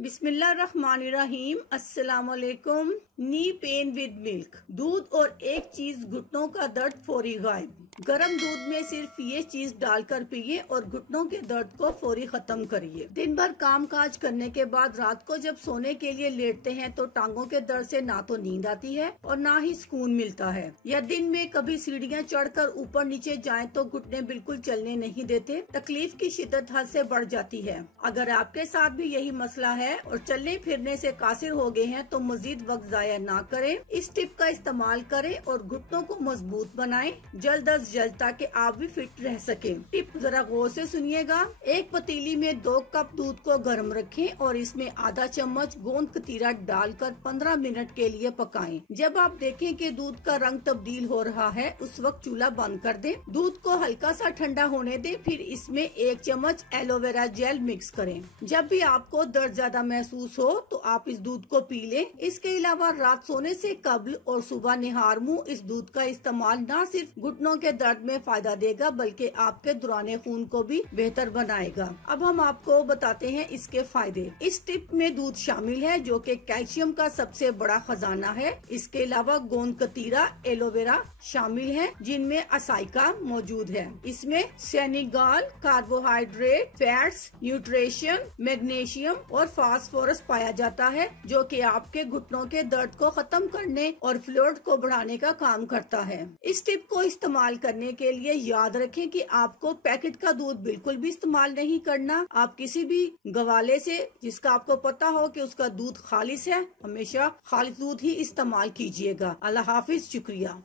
बिस्मिल्लाहिर्रहमानिर्रहीम। अस्सलामुअलैकुम। Knee pain with milk, दूध और एक चीज घुटनों का दर्द फौरी गायब। गर्म दूध में सिर्फ ये चीज डालकर पिए और घुटनों के दर्द को फौरी खत्म करिए। दिन भर काम काज करने के बाद रात को जब सोने के लिए लेटते हैं तो टांगों के दर्द से ना तो नींद आती है और ना ही सुकून मिलता है। या दिन में कभी सीढ़ियाँ चढ़कर ऊपर नीचे जाएं तो घुटने बिल्कुल चलने नहीं देते। तकलीफ की शिद्दत हद से बढ़ जाती है। अगर आपके साथ भी यही मसला है और चलने फिरने से कासिर हो गए हैं तो मजीद वक्त जाया ना करें। इस टिप का इस्तेमाल करें और घुटनों को मजबूत बनाएं जल्द अज जल्द, ताकि आप भी फिट रह सकें। टिप जरा गौर से सुनिएगा। एक पतीली में 2 कप दूध को गर्म रखें और इसमें आधा चम्मच गोंद कतीरा डालकर 15 मिनट के लिए पकाएं। जब आप देखें कि दूध का रंग तब्दील हो रहा है उस वक्त चूल्हा बंद कर दें। दूध को हल्का सा ठंडा होने दें। फिर इसमें 1 चम्मच एलोवेरा जेल मिक्स करें। जब भी आपको दर्द ज्यादा महसूस हो तो आप इस दूध को पी लें। इसके अलावा रात सोने से कबल और सुबह निहार मुंह इस दूध का इस्तेमाल न सिर्फ घुटनों के दर्द में फायदा देगा बल्कि आपके दौरान खून को भी बेहतर बनाएगा। अब हम आपको बताते हैं इसके फायदे। इस टिप में दूध शामिल है जो कि कैल्शियम का सबसे बड़ा खजाना है। इसके अलावा गोंद कतीरा, एलोवेरा शामिल है जिनमें असाइका मौजूद है। इसमें Senegal, carbohydrate, fats, nutrition, magnesium और फास्फोरस पाया जाता है जो कि आपके घुटनों के दर्द को खत्म करने और फ्लूइड को बढ़ाने का काम करता है। इस टिप को इस्तेमाल करने के लिए याद रखें कि आपको पैकेट का दूध बिल्कुल भी इस्तेमाल नहीं करना। आप किसी भी गवाले से जिसका आपको पता हो कि उसका दूध खालिस है, हमेशा खालिस दूध ही इस्तेमाल कीजिएगा। अल्लाह हाफिज, शुक्रिया।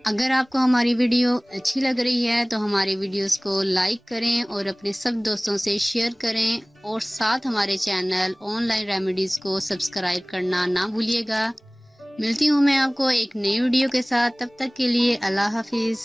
अगर आपको हमारी वीडियो अच्छी लग रही है तो हमारी वीडियोस को लाइक करें और अपने सब दोस्तों से शेयर करें और साथ हमारे चैनल ऑनलाइन रेमेडीज को सब्सक्राइब करना ना भूलिएगा। मिलती हूँ मैं आपको एक नई वीडियो के साथ। तब तक के लिए अल्लाह हाफिज।